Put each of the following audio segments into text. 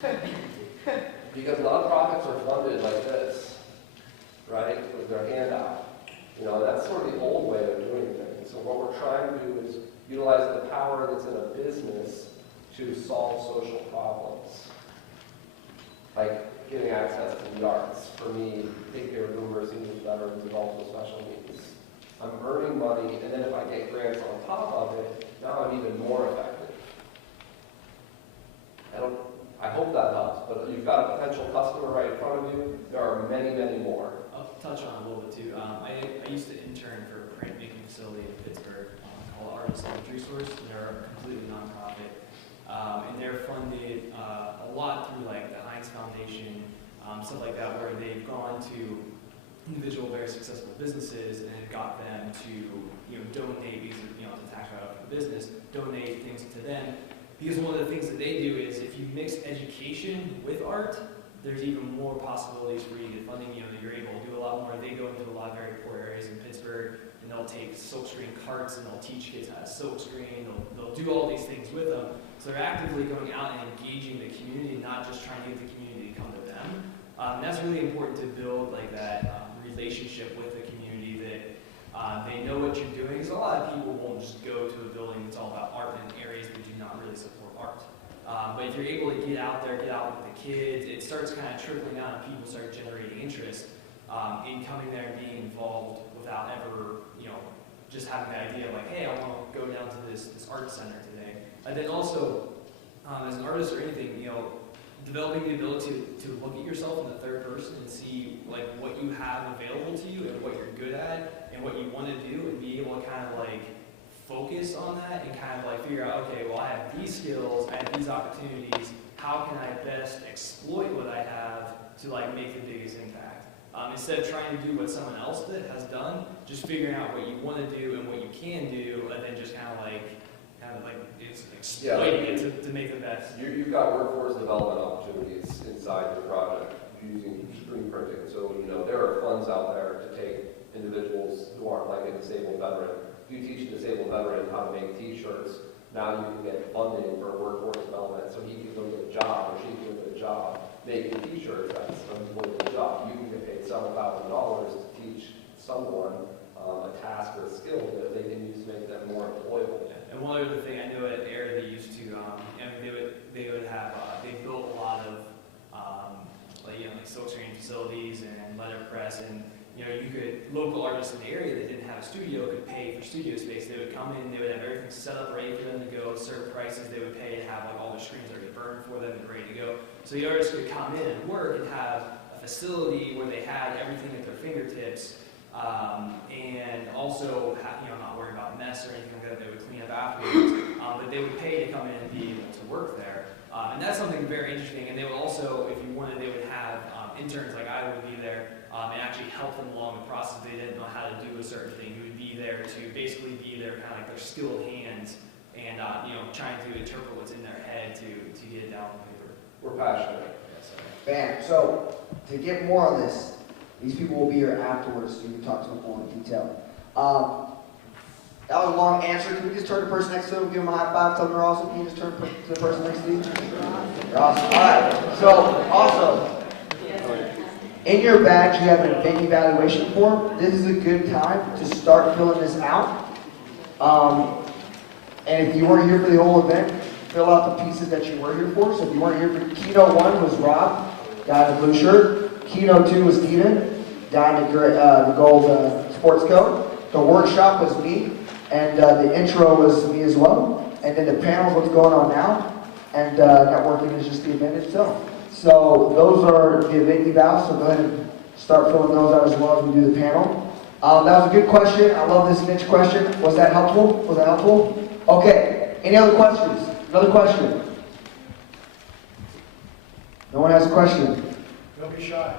Because nonprofits are funded like this, right, with their handout. That's sort of the old way of doing things. So what we're trying to do is utilize the power that's in a business to solve social problems. Like getting access to the arts. For me, take care of boomers, seniors, veterans, and also special needs. I'm earning money, and then if I get grants on top of it, now I'm even more effective. I hope that helps, but you've got a potential customer right in front of you. There are many, many more. I'll touch on a little bit too. I used to intern for a printmaking facility in Pittsburgh called Artist Elementary Source. They're a completely nonprofit, and they're funded a lot through like the Heinz Foundation, stuff like that, where they've gone to individual very successful businesses and got them to donate these the tax write-off for the business, donate things to them. Because one of the things that they do is if you mix education with art, there's even more possibilities for you to get funding. That you're able to do a lot more. They go into a lot of very poor areas in Pittsburgh, and they'll take silkscreen carts and they'll teach kids how to silkscreen. They'll do all these things with them. So they're actively going out and engaging the community, not just trying to get the community to come to them. And that's really important to build like that relationship with the community that they know what you're doing. Because a lot of people won't just go to a building that's all about art in areas that do not really support art. But if you're able to get out there, get out with the kids, it starts kind of trickling down and people start generating interest in coming there and being involved without ever, just having the idea of like, hey, I want to go down to this art center today. And then also, as an artist or anything, developing the ability to look at yourself in the third person and see like what you have available to you and what you're good at and what you want to do, and be able to kind of like focus on that and kind of like figure out, okay, well, I have these skills, I have these opportunities, how can I best exploit what I have to like make the biggest impact? Instead of trying to do what someone else has done, just figuring out what you want to do and what you can do, and then just kind of like it's exploiting it to make the best. You've got workforce development opportunities inside your project using screen printing. So, there are funds out there to take individuals who aren't like a disabled veteran. If you teach a disabled veteran how to make t-shirts, now you can get funding for workforce development so he can go get a job or she can go get a job making t-shirts. That's unemployable job. You can get paid several $1,000s to teach someone a task or a skill that they can use to make them more employable. And one other thing, I know at Air they used to, they would have, they built a lot of like silkscreen facilities and letterpress, and local artists in the area that didn't have a studio could pay for studio space. They would come in, they would have everything set up ready for them to go, certain prices they would pay to have like all their screens already burned for them and ready to go. So the artists could come in and work and have a facility where they had everything at their fingertips, and also not worry about mess or anything like that. They would clean up afterwards, but they would pay to come in and be able to work there. And that's something very interesting. And they would also, if you wanted, they would have interns like I would be there and actually help them along the process. They didn't know how to do a certain thing. You would be there to basically be their kind of like their skilled hands and trying to interpret what's in their head to get it down on paper. We're passionate. Bam. So to get more on this, these people will be here afterwards so you can talk to them more in detail. That was a long answer. Can we just turn to the person next to them, give them a high five, tell them they're awesome? Can you just turn to the person next to you? You're awesome. All right. So also, in your badge, you have an event evaluation form. This is a good time to start filling this out. And if you weren't here for the whole event, fill out the pieces that you were here for. So if you weren't here for keynote 1 was Rob, guy in the blue shirt. Keynote 2 was Steven, guy in the gold sports coat. The workshop was me, and the intro was me as well. And then the panel is what's going on now, and networking is just the event itself. So those are the event evals, so go ahead and start filling those out as well as we do the panel. That was a good question. I love this niche question. Was that helpful? Was that helpful? Okay. Any other questions? Another question? No one has a question? Don't be shy.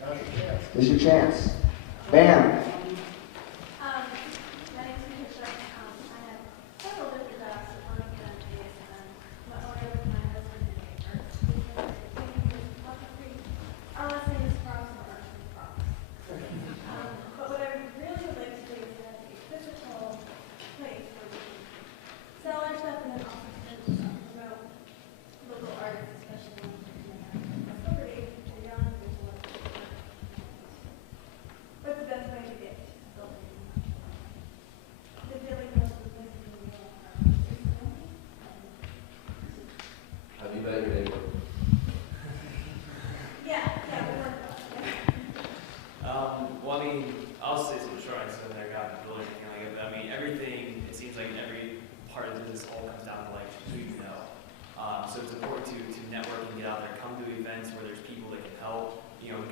Now's your chance. This is your chance. Bam. My name is Patricia. I have several different jobs that want to get on ASM. But only with my husband and me first. All I'm saying is props or props. But what I really would like to do is have a physical place where we can sell our stuff and then also promote local artists, especially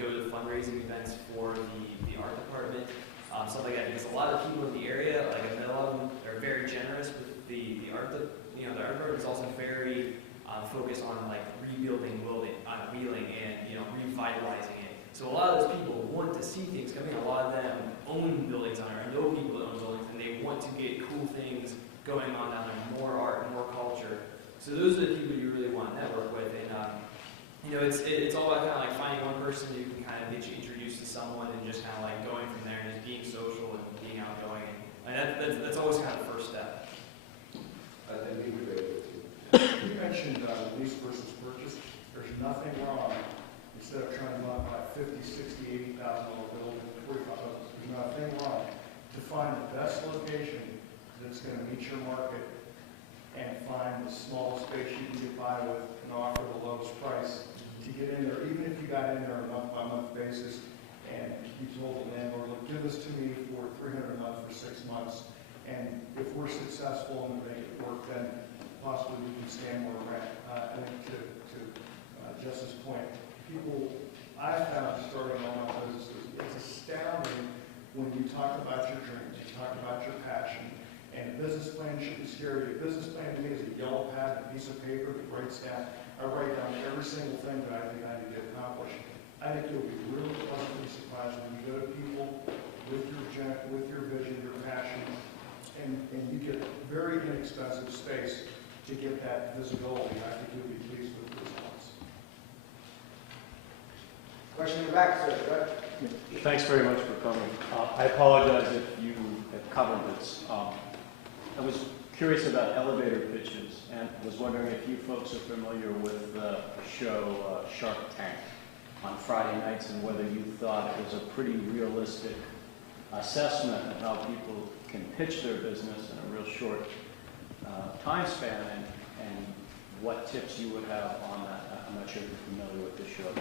go to the fundraising events for the art department, stuff like that. Because a lot of people in the area, like I met a lot of them, are very generous with the art. The art department is also very focused on like rebuilding Wheeling and revitalizing it. So a lot of those people want to see things coming. A lot of them own buildings on it, or know people that own buildings, and they want to get cool things going on down there, more art, more culture. So those are the people you really want to network with, and it's all about kind of like finding one person who can kind of get you introduced to someone, and just kind of like going from there and just being social and being outgoing, and that's always kind of the first step. I think we would agree with you. You mentioned lease versus purchase. There's nothing wrong, instead of trying to buy $50,000, $60,000, $80,000 building, $45,000, there's nothing wrong to find the best location that's going to meet your market and find the smallest space you can get by with and offer the lowest price to get in there, even if you got in there on a month-by-month basis and you told the landlord, look, give this to me for $300 a month for 6 months, and if we're successful and make it work, then possibly we can stand more rent. I think to Justice's point, people, I found starting all my businesses, it's astounding when you talk about your dreams, you talk about your passion, and a business plan shouldn't scare you. A business plan to me is a yellow pad, a piece of paper that breaks down. I write down every single thing that I think I need to accomplish. I think you'll be really pleasantly surprised when you go to people with your vision, your passion, and you get very inexpensive space to get that visibility. I think you'll be pleased with the results. Question in the back, sir. Go ahead. Thanks very much for coming. I apologize if you have covered this. I was curious about elevator pitches and was wondering if you folks are familiar with the show Shark Tank on Friday nights, and whether you thought it was a pretty realistic assessment of how people can pitch their business in a real short time span, and what tips you would have on that. I'm not sure if you're familiar with this show.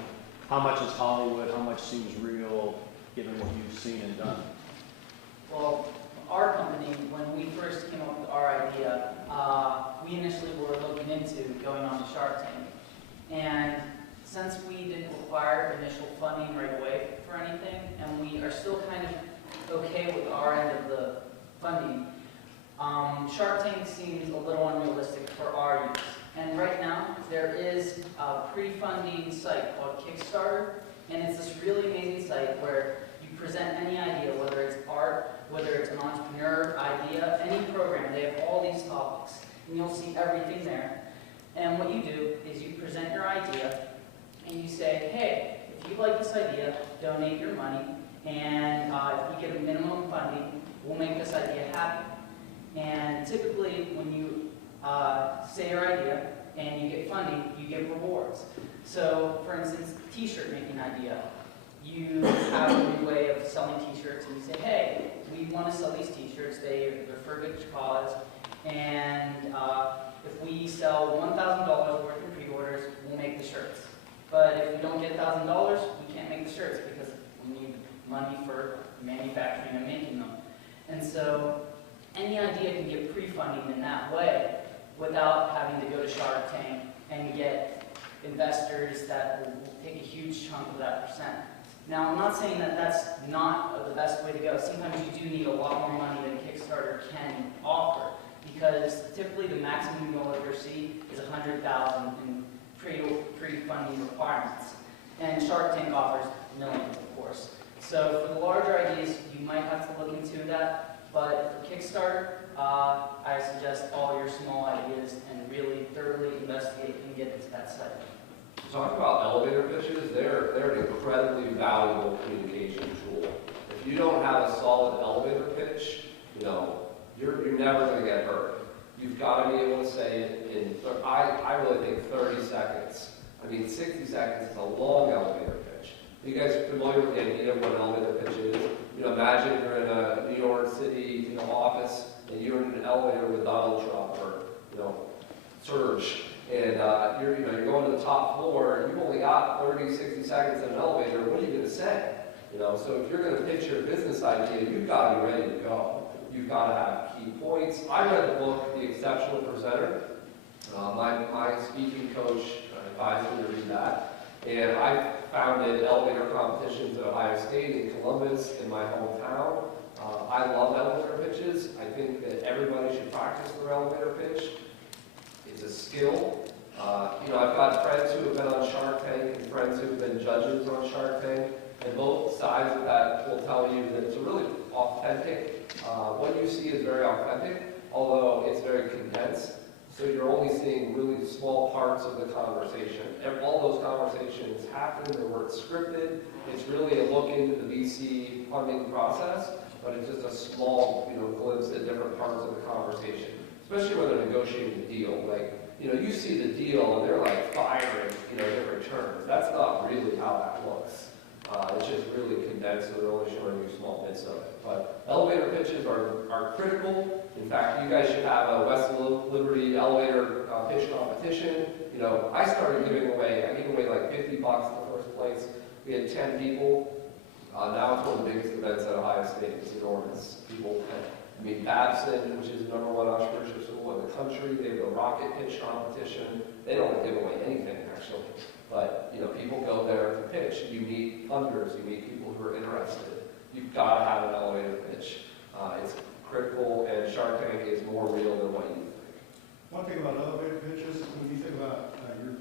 How much is Hollywood? How much seems real, given what you've seen and done? Well, our company, when we first came up with our idea, we initially were looking into going on to Shark Tank. And since we didn't require initial funding right away for anything, and we are still kind of okay with our end of the funding, Shark Tank seems a little unrealistic for our use. And right now, there is a pre-funding site called Kickstarter, and it's this really amazing site where you present any idea, whether it's art, whether it's an entrepreneur idea, any program. They have all these topics, and you'll see everything there. And what you do is you present your idea, and you say, hey, if you like this idea, donate your money, and if we get a minimum funding, we'll make this idea happen. And typically, when you say your idea and you get funding, you get rewards. So, for instance, t-shirt making idea. You have a new way of selling t-shirts, and you say, hey, we want to sell these t-shirts, they're for a good cause, and if we sell $1,000 worth of pre-orders, we'll make the shirts. But if we don't get $1,000, we can't make the shirts because we need money for manufacturing and making them. And so any idea can get pre-funding in that way without having to go to Shark Tank and get investors that will take a huge chunk of that percent. Now, I'm not saying that that's not the best way to go. Sometimes you do need a lot more money than Kickstarter can offer, because typically the maximum you'll ever see is $100,000 in pre-funding requirements. And Shark Tank offers millions, of course. So for the larger ideas, you might have to look into that. But for Kickstarter, I suggest all your small ideas and really thoroughly investigate and get into that site. Talking about elevator pitches, they're an incredibly valuable communication tool. If you don't have a solid elevator pitch, you're never going to get heard. You've got to be able to say it in, I really think 30 seconds. I mean, 60 seconds is a long elevator pitch. Are you guys familiar with the idea of what an elevator pitch is? Imagine you're in a New York City office and you're in an elevator with Donald Trump or Surge, and you're going to the top floor. You've only got 30, 60 seconds in an elevator. What are you going to say? So if you're going to pitch your business idea, you've got to be ready to go. You've got to have key points. I read the book, The Exceptional Presenter. My speaking coach advised me to read that. And I founded elevator competitions at Ohio State, in Columbus, in my hometown. I love elevator pitches. I think that everybody should practice their elevator pitch. It's a skill. I've got friends who have been on Shark Tank and friends who have been judges on Shark Tank, and both sides of that will tell you that it's really authentic. What you see is very authentic, although it's very condensed. So you're only seeing really small parts of the conversation. All those conversations happen, they weren't scripted. It's really a look into the VC funding process, but it's just a small, glimpse at different parts of the conversation, especially when they're negotiating the deal. Like, you see the deal and they're like firing, different terms. That's not really how that looks. It's just really condensed, so they're only showing you small bits of it. But elevator pitches are critical. In fact, you guys should have a West Liberty elevator pitch competition. I started I gave away like $50 in the first place. We had 10 people. Now it's one of the biggest events at Ohio State. It's enormous. Babson, which is the #1 entrepreneurship school in the country, they have a rocket pitch competition. They don't give away anything, actually. But, people go there to pitch. You meet funders, you meet people who are interested. You've got to have an elevator pitch. It's critical, and Shark Tank is more real than what you think. One thing about elevator pitches, when you think about, you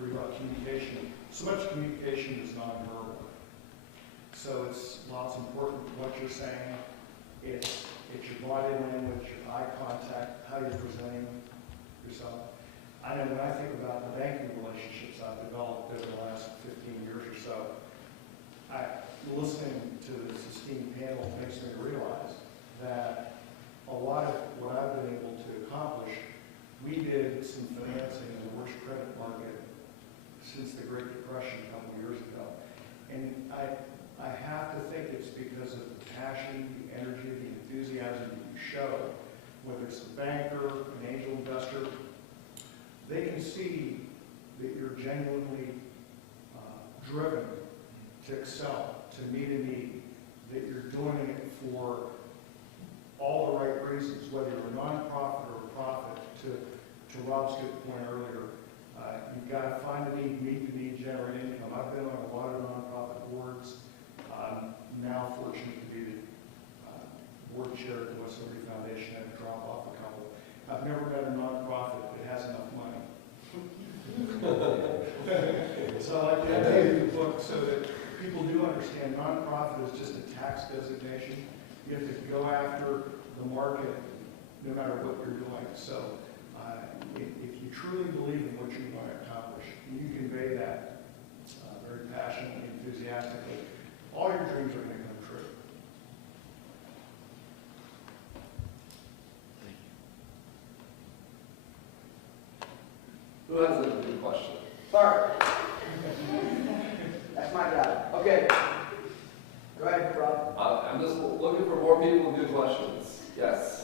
read about communication, so much communication is nonverbal. So it's lots important what you're saying. It's your body language, your eye contact, how you're presenting yourself. I know when I think about the banking relationships I've developed over the last 15 years or so, listening to this esteemed panel makes me realize that a lot of what I've been able to accomplish, we did some financing in the worst credit market since the Great Depression a couple years ago. And I have to think it's because of the passion, the energy, the enthusiasm that you show, whether it's a banker, an angel investor. They can see that you're genuinely driven to excel, to meet a need, that you're doing it for all the right reasons, whether you're a nonprofit or a profit. To Rob's good point earlier, you've got to find a need, meet the need, generate income. I've been on a lot of nonprofit boards. I'm now fortunate to be the board chair at the West Liberty Foundation. I had to drop off a couple. I've never met a nonprofit that has enough money. So I like the idea of the book so that people do understand nonprofit is just a tax designation. You have to go after the market no matter what you're doing. So if you truly believe in what you want to accomplish, you convey that very passionately, enthusiastically, all your dreams are going to come true. Who has a good question? Sorry. That's my job. Okay. Go ahead, Rob. I'm just looking for more people with good questions. Yes.